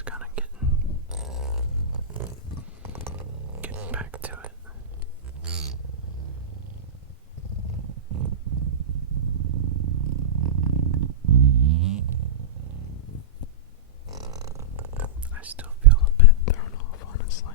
was kind of getting back to it. I still feel a bit thrown off, honestly.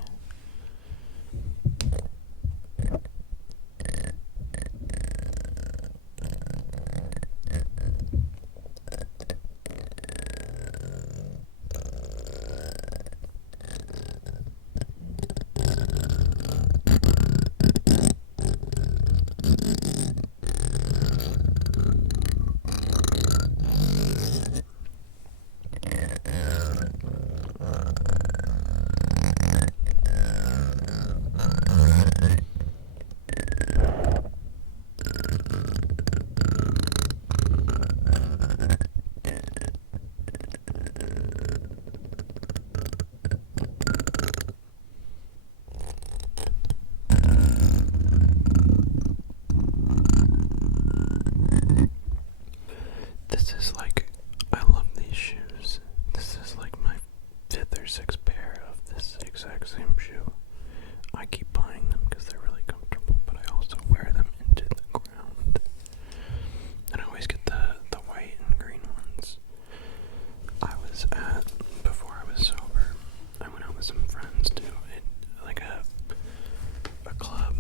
This is like, I love these shoes. This is like my 5th or 6th pair of this exact same shoe. I keep buying them because they're really comfortable, but I also wear them into the ground. And I always get the white and green ones. Before I was sober, I went out with some friends to a club,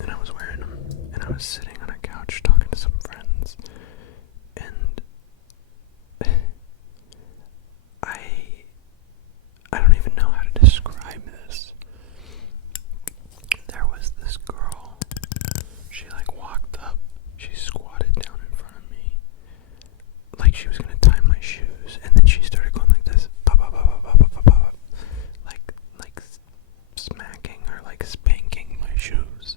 and I was wearing them, and I was sitting on a couch talking to some friends, and I don't even know how to describe this. There was this girl, she walked up, she squatted down in front of me, like she was gonna tie my shoes, and then she started going like this, pop, pop, pop, pop, pop, pop, pop, pop, like smacking or spanking my shoes.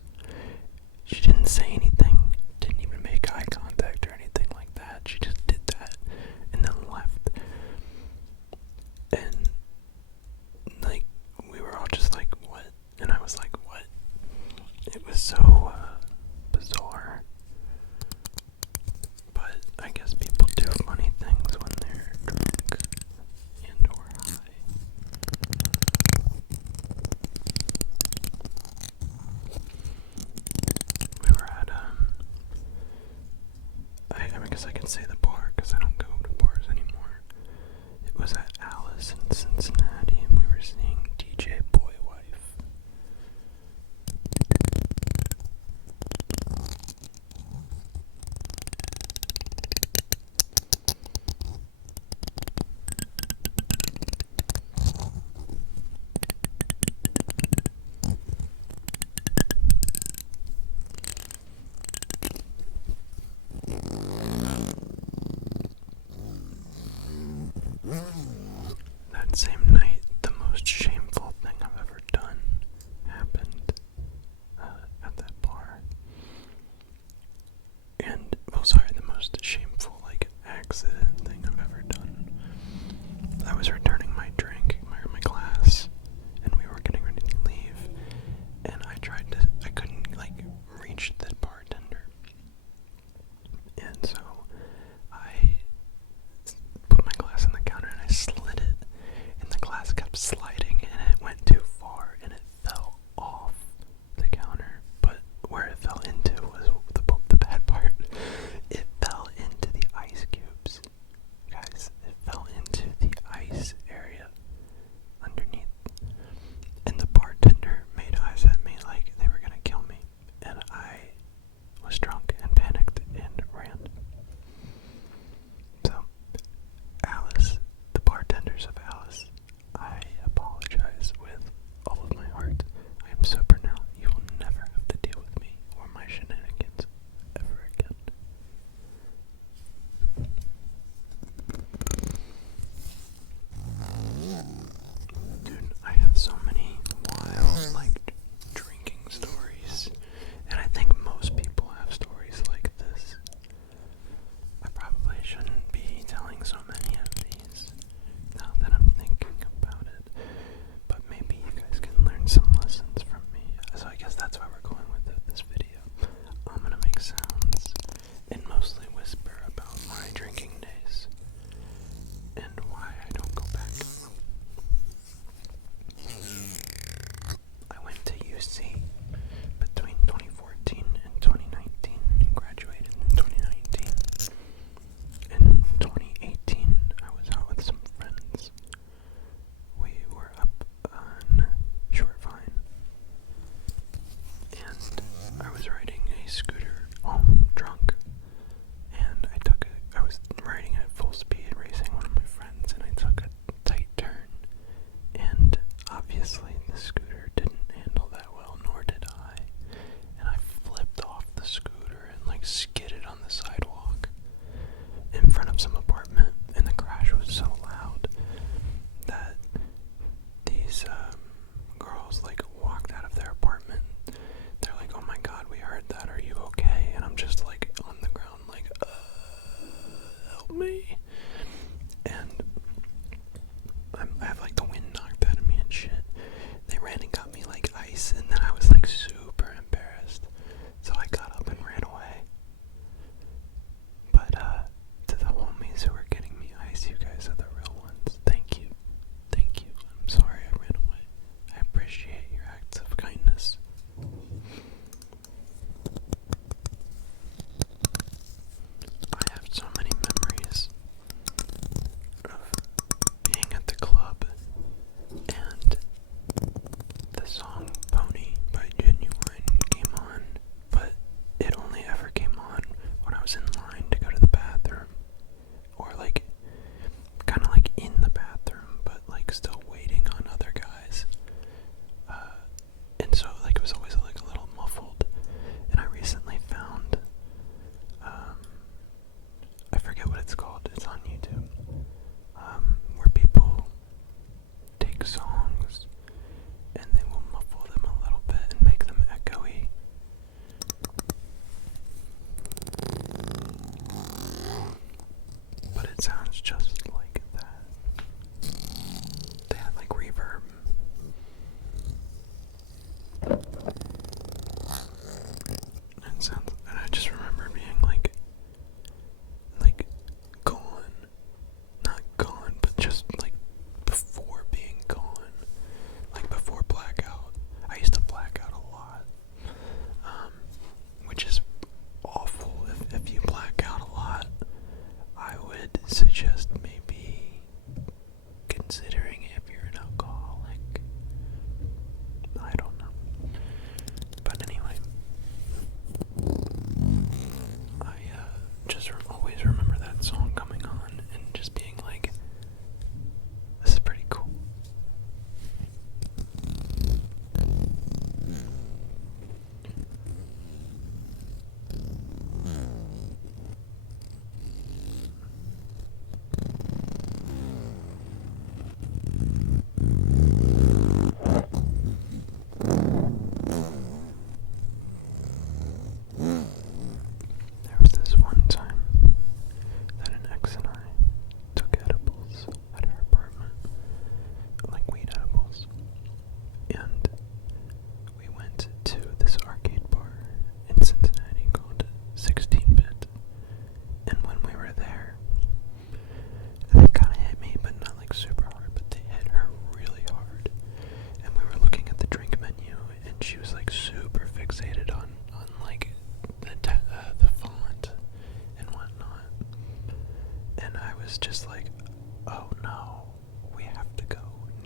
She didn't say anything, didn't even make eye contact or anything like that. She just did that and then left. And we were all just like, what? And I was like, what? It was so bizarre. But I guess people do funny things when they're drunk and or high. We were at I guess I can say the bar because I don't go to bars anymore. It was at Alice in Cincinnati, and we were seeing DJ Boy Wife. That same night, the most shameful thing I've ever done happened at that bar. And, the most shameful, accident thing I've ever done. I was returning my drink, my glass, and we were getting ready to leave, and I couldn't, reach the bartender. And so, I put my glass on the counter and I slid it, and the obviously the scooter didn't handle that well, nor did I. And I flipped off the scooter and like skidded on the sidewalk in front of some apartment, and the crash was so loud that these girls like walked out of their apartment. They're like, "Oh my god, we heard that, are you okay?" And I'm just like on the ground like, help me. And I have like the wind knocked out of me and shit. They ran and got me like ice, and then I was like super embarrassed, so I got up and ran away. But to the homies who were getting me ice, you guys are the real ones. Thank you. Thank you. I'm sorry I ran away. I appreciate your acts of kindness. I have so many memories of being at the club and the song Pony by Genuine came on, but it only ever came on when I was in line to go to the bathroom, or like kind of like in the bathroom, but like still waiting on other guys. And so like it was always like a little muffled. And I recently found, I forget what it's called. It's on YouTube, where people take songs and they will muffle them a little bit and make them echoey. But it sounds just like that. They had like reverb. And I just remember being like gone. Not gone, but just like before being gone. Like before blackout. I used to black out a lot. Which is awful. If you black out a lot, I would suggest maybe considering if you're an alcoholic. I don't know. But anyway, I just always remember that song coming on and just being like, this is pretty cool. There was this one time that an ex and I took edibles at her apartment, like weed edibles, and we went to this arcade bar in Cincinnati called 16-Bit, and when we were there, they kind of hit me, but not like super hard, but they hit her really hard, and we were looking at the drink menu, and she was like super fixated on like the font and whatnot, and I was just like, oh no, we have to go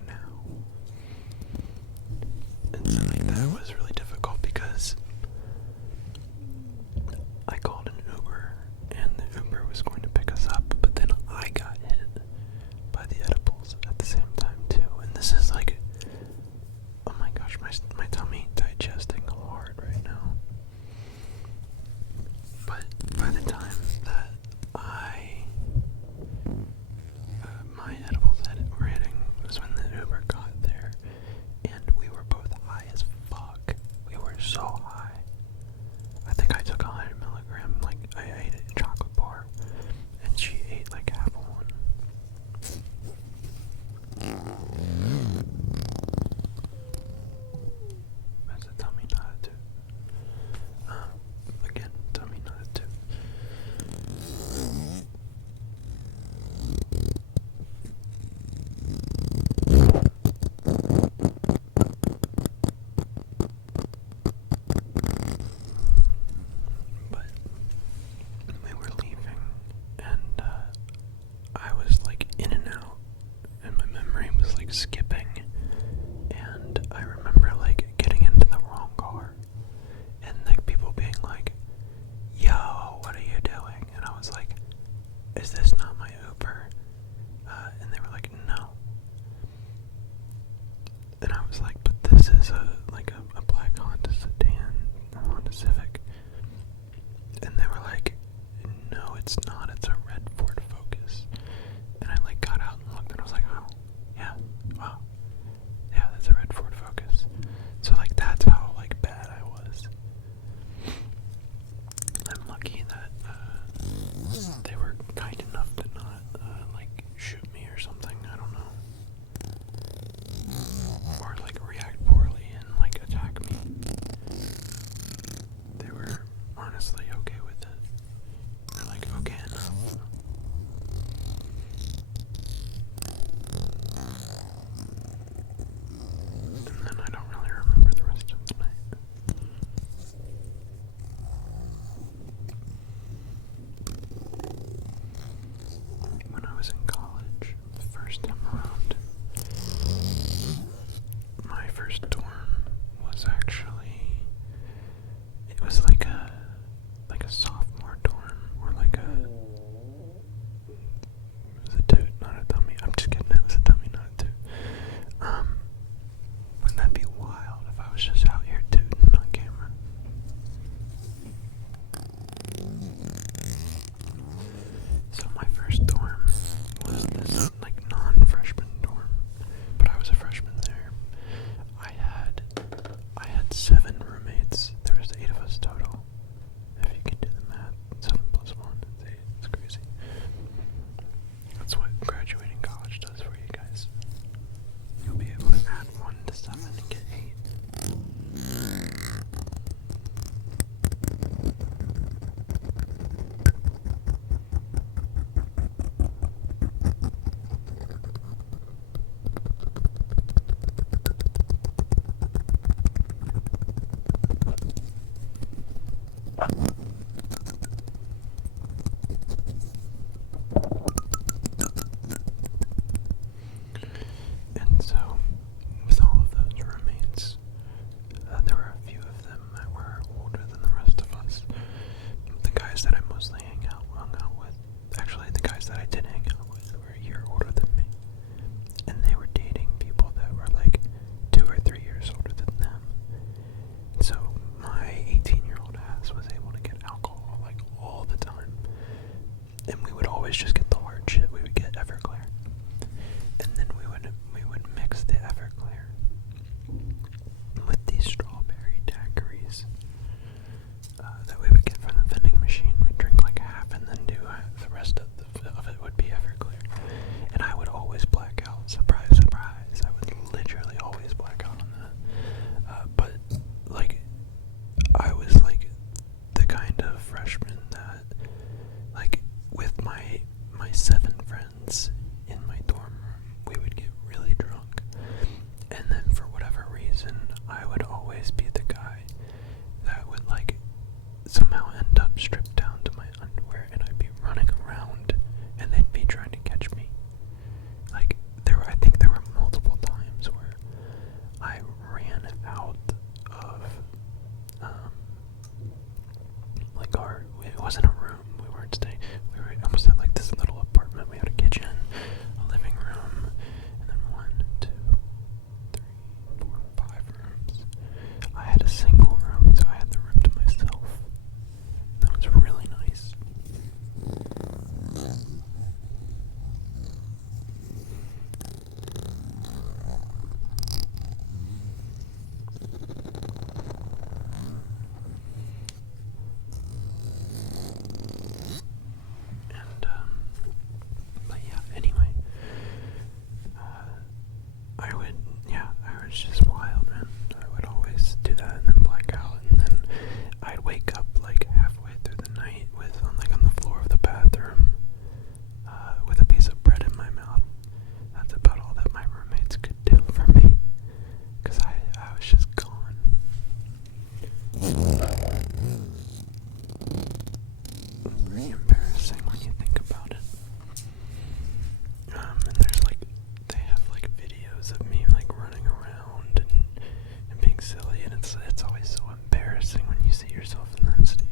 now. And so like that was really difficult because I called an Uber and the Uber was going to pick us up, but then I got hit by the edibles at the same time too. And this is like, oh my gosh, my tummy digesting hard right now. But by the time that my edibles were hitting was when the Uber got there, and we were both high as fuck. We were so high. I think I took 100 milligram, like I ate a chocolate bar, and she ate like half of one. That's a tummy, not a tooth. Again, tummy, not a tooth. And I was like, but this is a black Honda sedan, a Honda Civic. And they were like, no, it's not, it's a red Ford Focus. And I like got out and looked and I was like, oh, yeah, wow. Yeah, that's a red Ford Focus. So like that's how like bad I was. I'm lucky that they were kind enough to not like shoot me or something. I don't know, or like react poorly and like attack me. They were honestly okay with it. They're like, okay, enough. And then I don't really remember the rest of the night. When I was in college, the first time around, my first dorm was actually, it was like a sophomore dorm, or like a, it was a toot, not a dummy. I'm just kidding, it was a dummy, not a toot. Wouldn't that be wild if I was just out here tooting on camera? So my first dorm was this like non-freshman dorm, but I was a freshman there. I had 7 roommates. There was 8 of us total. If you can do the math, 7 plus 1 is 8. It's crazy. That's what graduating college does for you guys. You'll be able to add 1 to 7 and get 8. And so, with all of those roommates, there were a few of them that were older than the rest of us. The guys that I mostly hung out with, actually the guys that I did hang out with were a year older than me. And they were dating people that were like 2 or 3 years older than them. So my 18-year-old ass was able to get alcohol like all the time. And we would always just get the hard shit. We would get Everclear. And then we would mix the Everclear with these strawberry daiquiris that we would get from the vending machine. We'd drink like half and then do the rest of it would be Everclear. And I would always black out. Surprise, surprise. I would literally always black out on that. But like, I was like the kind of freshman that, like, with my 7 friends in my dorm room, we would get really drunk. And then for whatever reason, I would always be the guy that would like somehow end up stripped down to my underwear, and I'd be running around and they'd be trying to catch me. Like, I think there were multiple times where I ran out of like it wasn't a room, we weren't staying, we were almost at like this little apartment. We had a kitchen, a living room, and then 1, 2, 3, 4, 5 rooms. I had a single room, so I had the room to myself. That was really nice. And but yeah, anyway, I was just wild, man. I would always do that and then black out, and then I'd wake up like halfway through the night on the floor of the bathroom with a piece of bread in my mouth. That's about all that my roommates could do for me, because I was just gone. Pretty embarrassing when you think about it. And there's like, they have like videos of me like running around and being silly, and it's always so embarrassing when you see yourself in that state.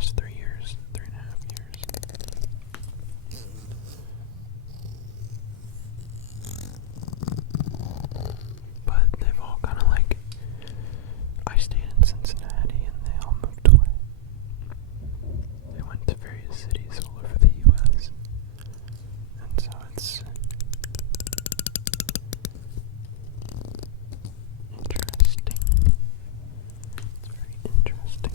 past 3 years, 3.5 years. But they've all kind of like, I stayed in Cincinnati and they all moved away. They went to various cities all over the U.S. And so it's interesting. It's very interesting.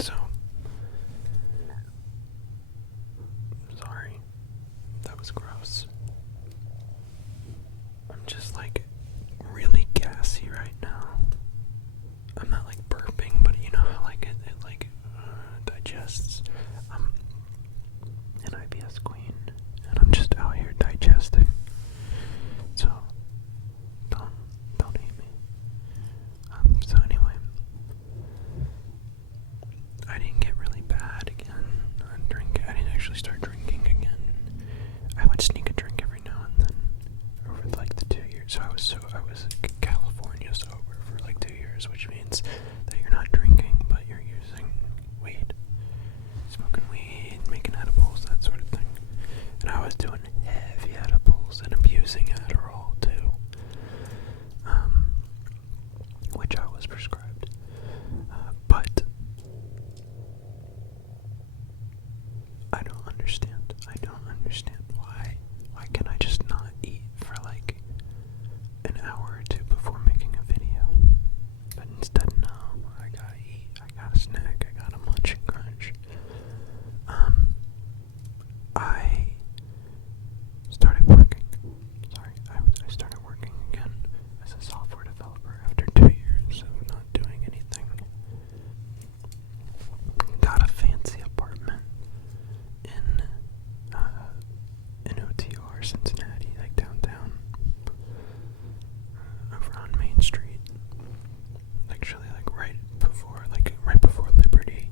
So, sorry, that was gross. I'm just like really gassy right now. I'm not like burping, but you know how like it digests. I'm an IBS queen, and I'm just out here digesting. So don't hate me. So anyway, I didn't get really bad again on drink. I didn't actually start drinking again. I would sneak a drink every now and then over like the 2 years. So I was California sober for like 2 years, which means that you're not drinking, but you're using weed, smoking weed, making edibles, that sort of thing. And I was doing heavy edibles and abusing Adderall too, which I was prescribed. But I don't understand. Why can I just not eat for like an hour or two before making a video? But instead, no, I gotta eat, I gotta snack, I gotta munch and crunch. I started working. I started working again as a software developer after 2 years of not doing anything. Got a fancy apartment in OTR, Cincinnati, like downtown, over on Main Street. Actually, like right before Liberty,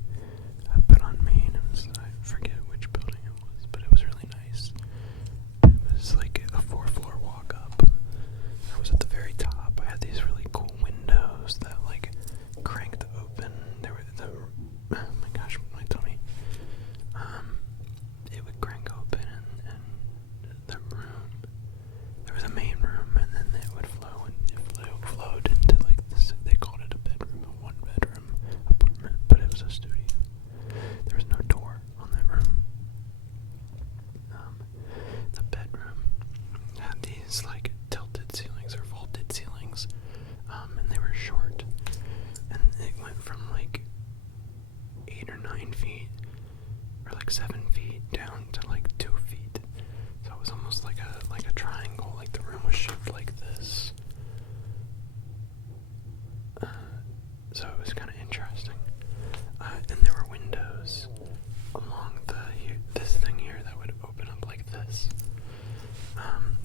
but on Main. I forget which building it was, but it was really nice. It was like a 4-floor walk up. I was at the very top. I had these really cool windows that like cranked open. Oh my gosh, my tummy. It would crank open and the room. There was a main room, and then it would flow, and it flowed into like this. They called it a bedroom, a 1-bedroom apartment, but it was a studio. There was no door on that room. The bedroom had these like tilted ceilings or vaulted ceilings, and they were short, and it went from like 8 or 9 feet, or like 7 feet down to like 2 feet. So it was almost like a triangle. Like the room was shaped like this. So it was kind of interesting. And there were windows along this thing here that would open up like this.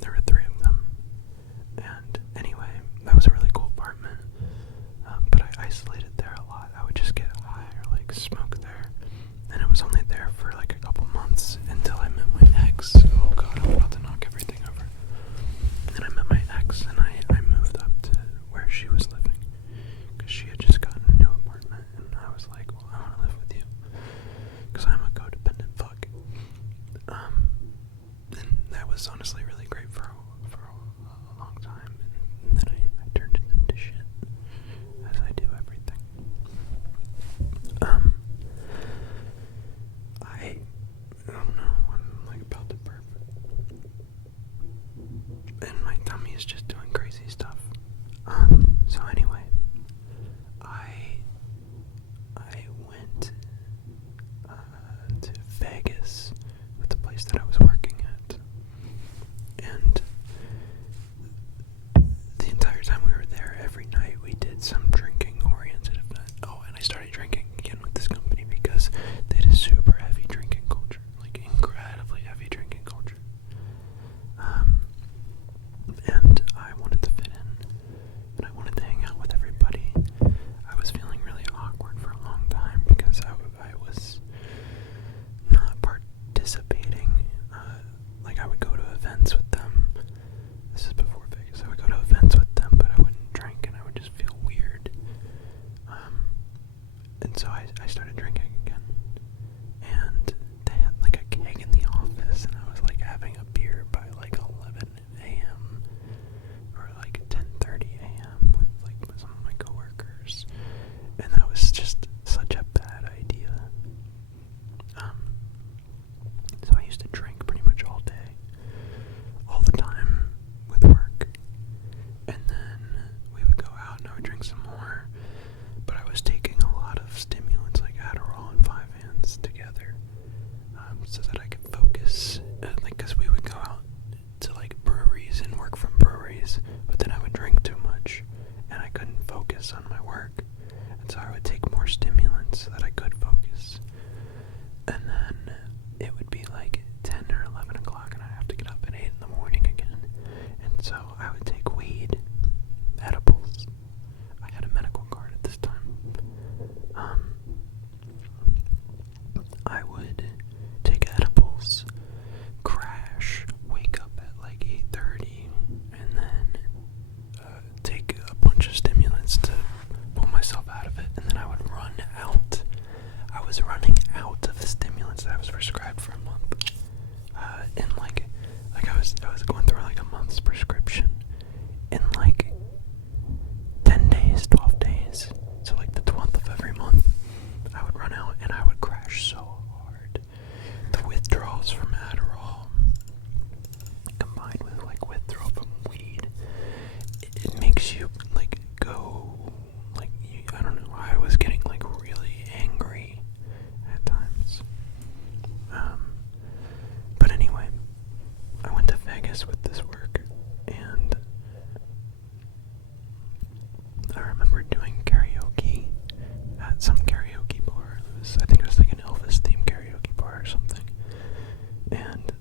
There were 3 of them. And anyway, that was a really cool apartment. But I isolated there a lot. I would just get high or like smoke there. And it was only there for like a couple months until I met my ex. Oh god, I'm about to knock everything over. And then I met my ex, and I moved up to where she was living, because she had just gotten a new apartment, and I was like, well, I want to live with you, because I'm a codependent fuck. And that was honestly really great for a long time, and then I turned it into shit, as I do everything. I don't know, I'm like about to burp, and my tummy is just doing crazy stuff. So anyway, I went to Vegas with the place that I was working at, and the entire time we were there, every night we did some drinking-oriented event. Oh, and I started drinking again with this company because they had a super heavy drinking culture, like incredibly heavy drinking culture. And I wanted to fit in, and I wanted to hang out with everybody. I was feeling really awkward for a long time because I was not participating. Like I would go to events with them. This is before Vegas. I would go to events with them, but I wouldn't drink, and I would just feel weird. And so I started drinking again. And they had like a keg in the office, and I was like having a beer by like 11 a.m. or like 10:30 a.m. with like some of my coworkers, and that was just such a bad idea. So I used to drink pretty much all day, all the time with work, and then we would go out and I would drink some more, but I was taking a lot of stimulants like Adderall more stimulants so that I could focus. And then it would be like 10 or 11 o'clock and I'd have to get up at 8 in the morning again. And so I would take weed, edibles. I had a medical card at this time. I would take edibles, crash, wake up at like 8:30, and then take a bunch of stimulants to pull myself out of it, and then I would run out. I was running out of the stimulants that I was prescribed for a month, and like I was going through like a month's prescription in like 10 days, 12 days. So like the 12th of every month, I would run out and I would crash so hard. The withdrawals from Adderall combined with like withdrawal from weed, it makes you like go like I don't know. I was getting like really angry at times. But anyway, I went to Vegas with this work, and I remember doing karaoke at some karaoke bar. I think it was like an Elvis themed karaoke bar or something. And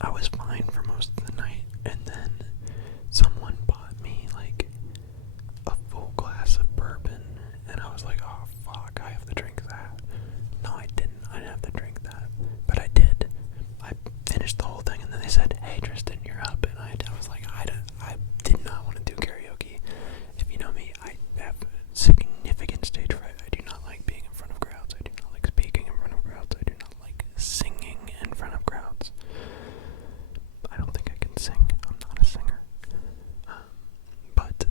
I was fine for most of the night, and then someone bought me like a full glass of bourbon, and I was like, oh fuck, I have to drink that. No, I didn't have to drink that, but I did. I finished the whole thing, and then they said, hey Tristan, you're up, and I was like, I did not want to do karaoke. If you know me, I have significant stage fright. I do not like being in front of crowds. I do not like speaking in front of crowds. I do not like singing in front of crowds. I don't think I can sing. I'm not a singer. But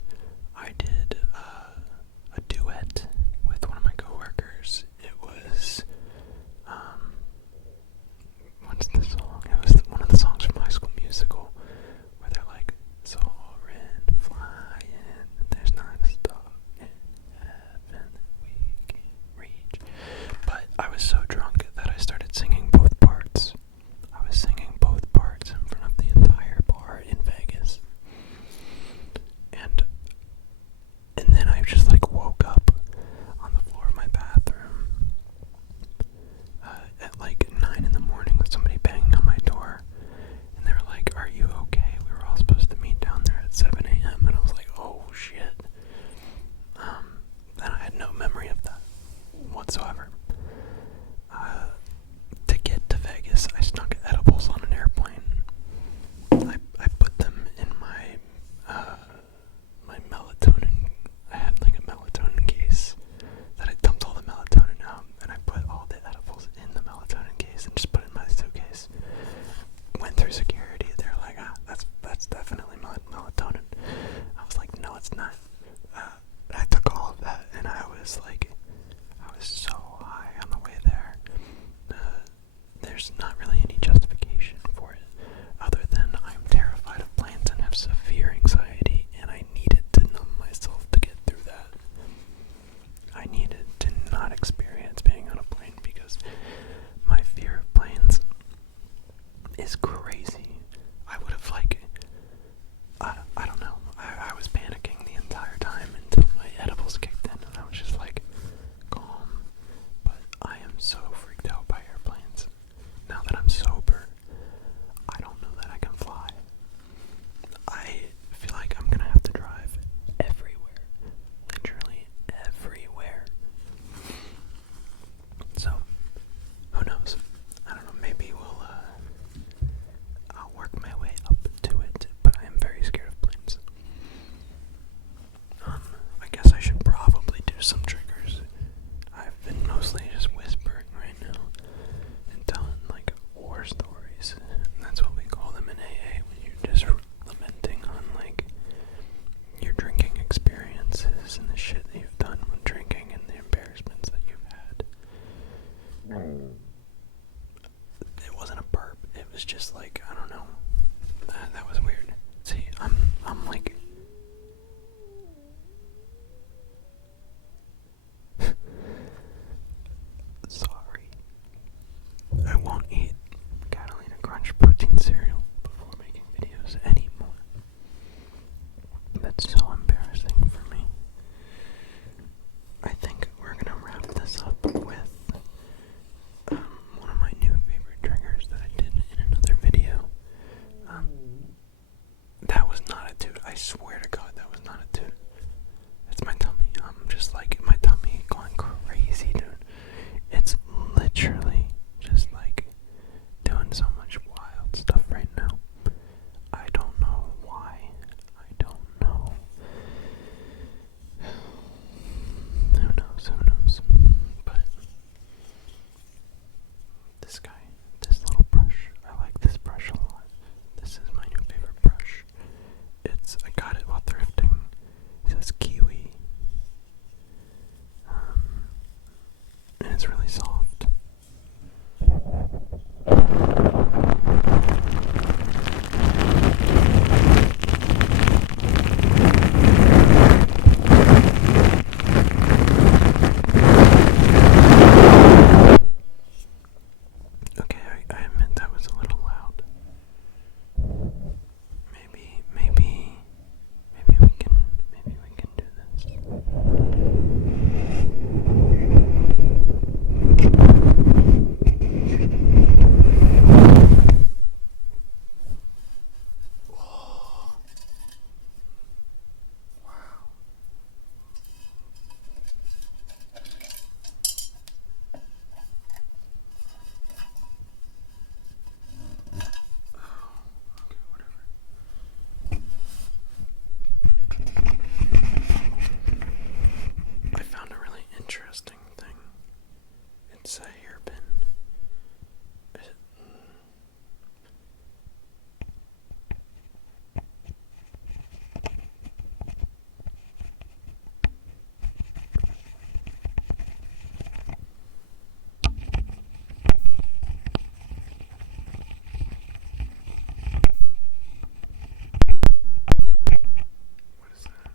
I did a duet with one of my coworkers. It was, what's the song? It was one of the songs from High School Musical, where they're like, soaring, flying, there's not a star in heaven that we can reach. But I was so drunk that I started singing both parts. I was singing both parts in front of the entire bar in Vegas. And then I just like woke up on the floor of my bathroom at like 9 in the morning with somebody banging on my door. And they were like, are you okay? We were all supposed to meet down there at 7 a.m. And I was like, oh shit. And I had no memory of that whatsoever. To get to Vegas, I snuck edibles on an airplane. I put them in my melatonin. I had like a melatonin case that I dumped all the melatonin out, and I put all the edibles in the melatonin case and just put it in my suitcase. Went through security. They're like, that's definitely melatonin. I was like, no, it's not. I took all of that, and I was so high on the way there. There's not really any justification for it, other than I'm terrified of planes and have severe anxiety, and I needed to numb myself to get through that. I needed to not experience being on a plane because my fear of planes is crazy. I would have I don't know. I was panicking the entire time until my edibles kicked in, and I was just like calm. But I am so freaked out by airplanes. Now that I'm sober, I don't know that I can fly. I feel like I'm gonna have to drive everywhere. Literally everywhere. is really soft. Okay, I admit that was a little loud. Maybe we can do this. Oh, wow. Okay, whatever. I found a really interesting thing. It's a hairpin. What is that?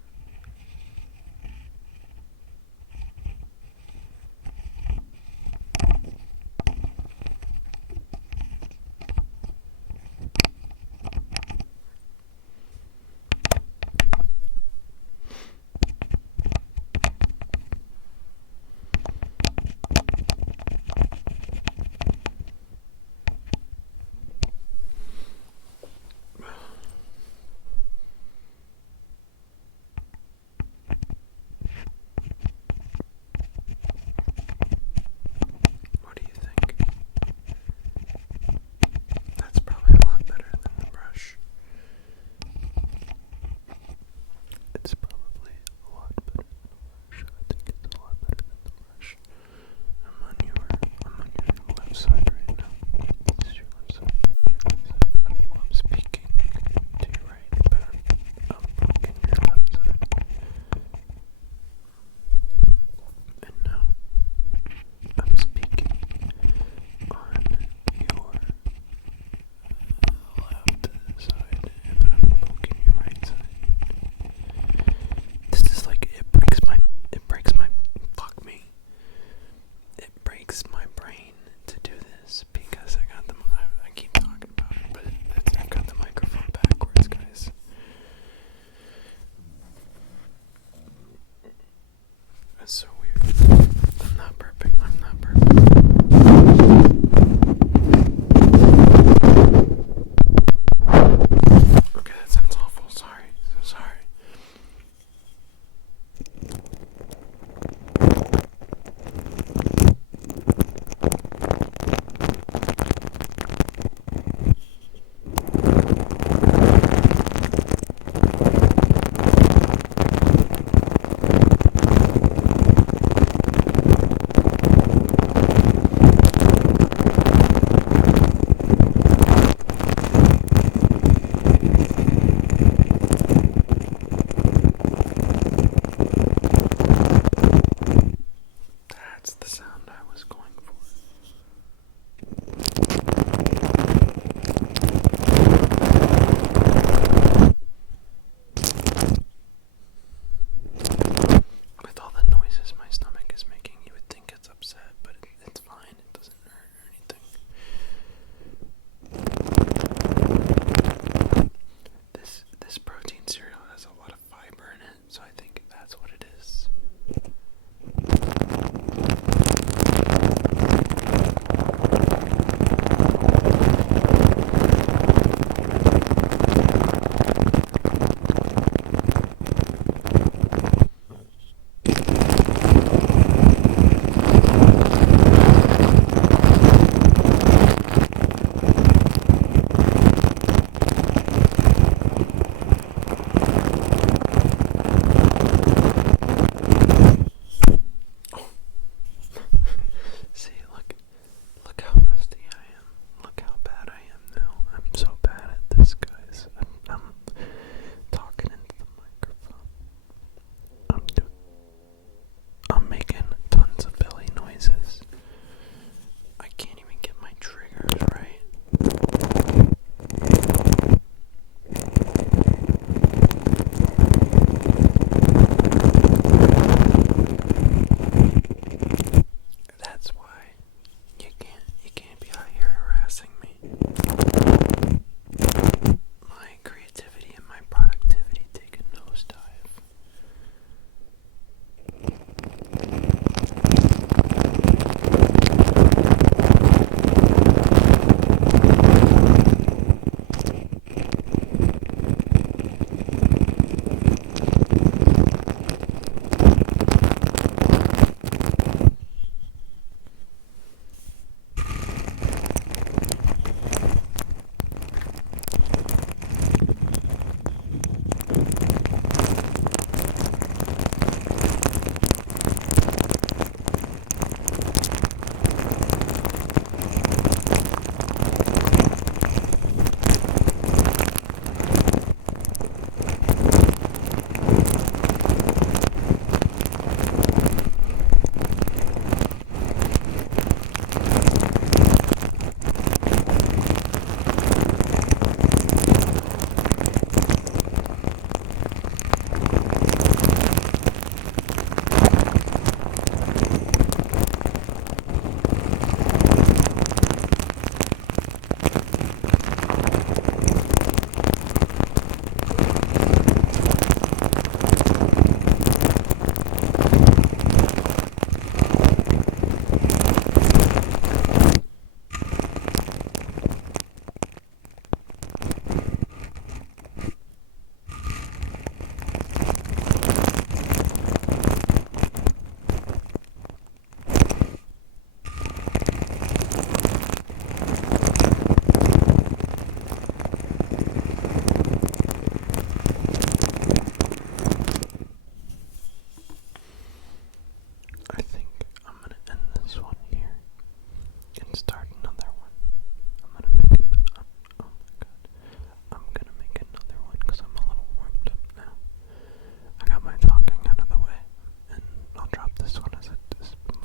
this one is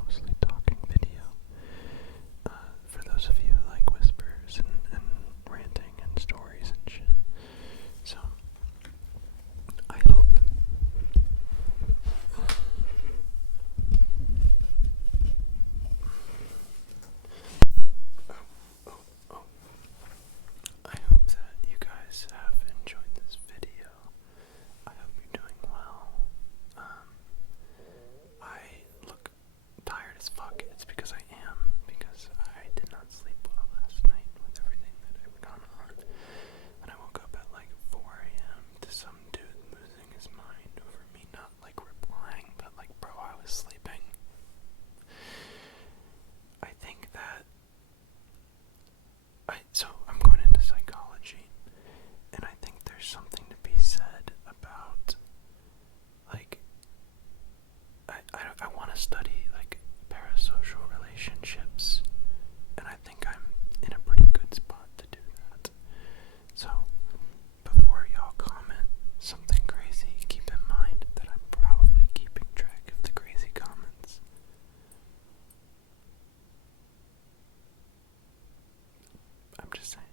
mostly talking video. For those of you who like whispers and ranting and stories and shit. So, I hope. I hope that you guys have enjoyed this video. I hope you're doing well. I look tired as fuck. It's because I am, because I did not sleep well last night with everything that had gone on. And I woke up at like 4 a.m. to some dude losing his mind over me not like replying, but like, bro, I was sleeping. I think that so I'm going into psychology, and I think there's something to be said about, like, I want to study, like, parasocial relationships, and I think I'm in a pretty good spot to do that. So, before y'all comment something crazy, keep in mind that I'm probably keeping track of the crazy comments. I'm just saying.